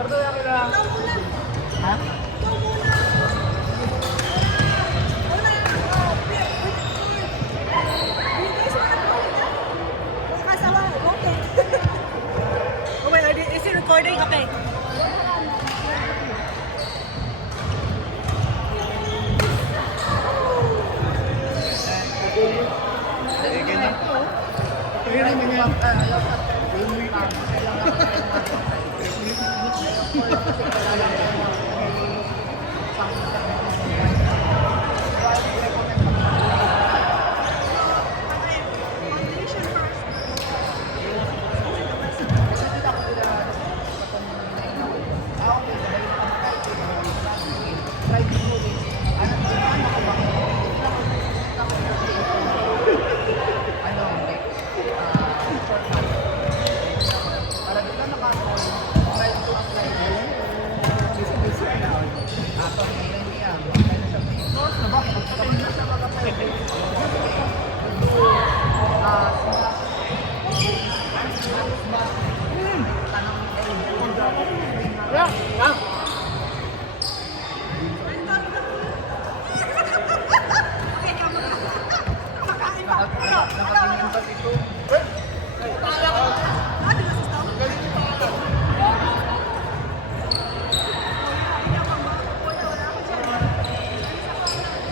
Ha? Oh my God, is it recording? Okay.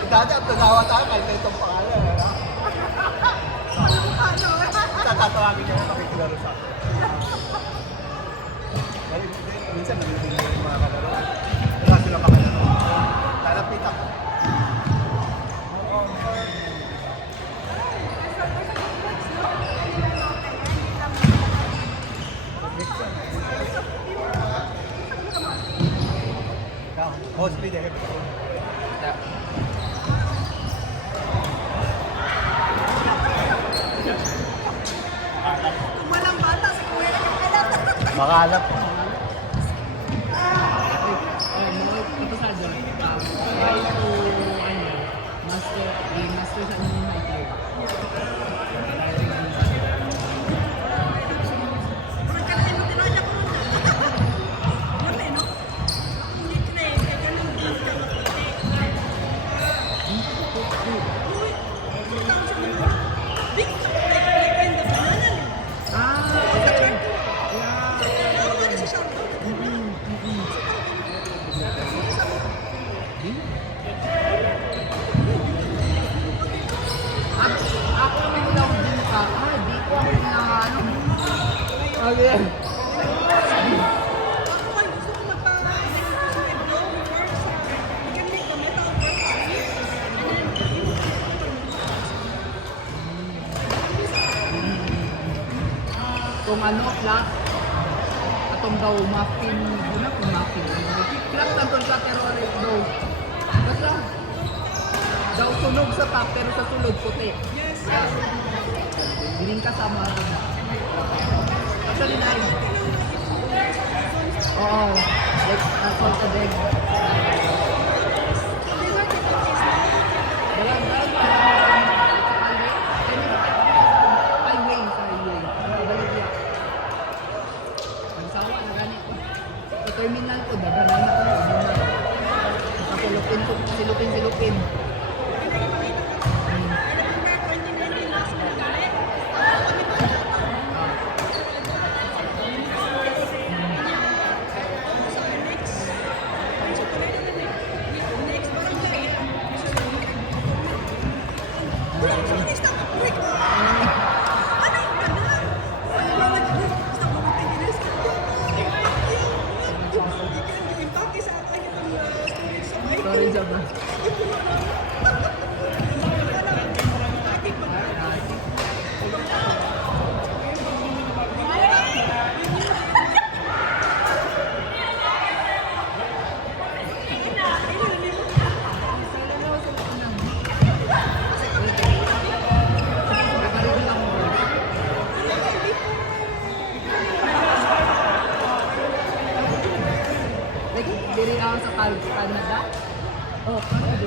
Dati ang tanawa tayo kahit na itong pangalan. Tatatawagin niya yung makikilaro sa akin. Minsan nalilito yung mga kalaro. Wala sila makalaro. Lalapit ako. Oh, speed ahead. Makalap. Master sa ano na ito. Ako may ilaw din ka. Di ko ako na ano. Okay. Kung ano, flat. Atong daw muffin. Ano kung muffin? Flat lang itong flat pero daw. Basta. Daw sunog sa top pero sa sulod puti. Yes. Biling kasama ako na. Actually na rin. Oo. Like, salted egg. Terminal ko, daganan ako. Silupin. Sorry, Jabba. Diri ako sa Canada. Oh, Canada.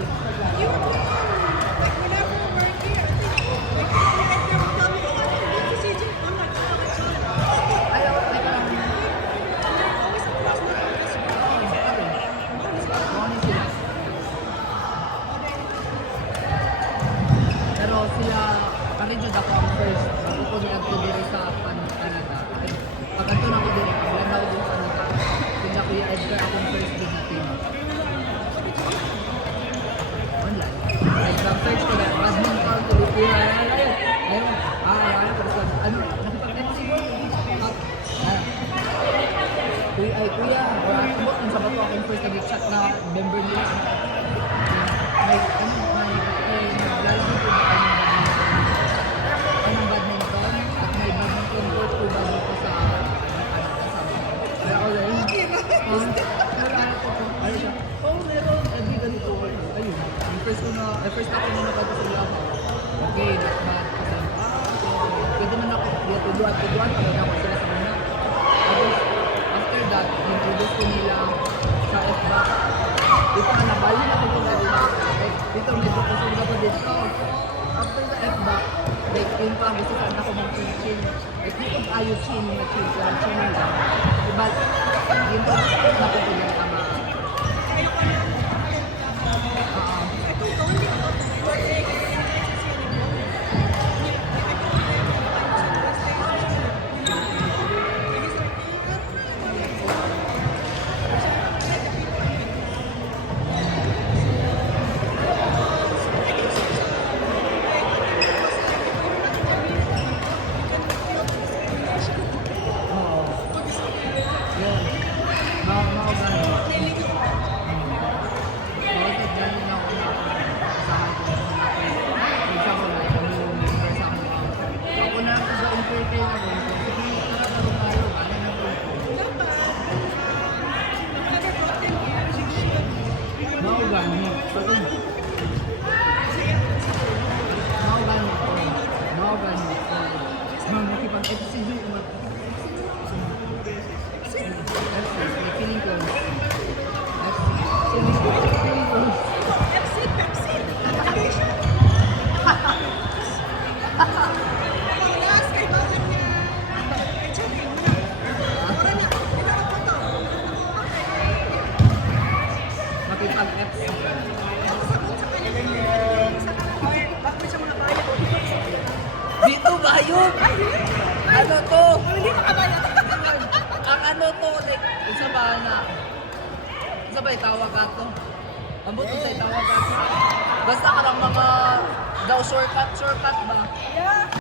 kuya, abot ang sabat ko akong first nag-chat na member nila. May naglalaro po ba kayo ng badminton? At may badminton court po ba dito sa kaya ako lang, nalala ko po, ano siya, meron, every ganito ko. Ayun, first ako na nakatulog ako. Okay, not bad. Kasi, pwede man ako, tuduan, talaga ako sila sa kanya. Tapos, after that, introduce ko nila sa FBAC. Dito ka nabali na ako nila. Dito, medyo kusog na ko dito. After the FBAC, like, yun pa, gusto saan ako mag-chin. Like, di ko ayaw chin na chin. Kaya chin nila. Diba, yun pa, gusto ko na ko yung ama. Dito ba yun? Ano to? Hindi makabayad. Ang ano to, like, isa ba na? Isa ba itawag ato? Ang buto sa itawag ato? Basta ka lang mga daw shortcut ba? Yeah.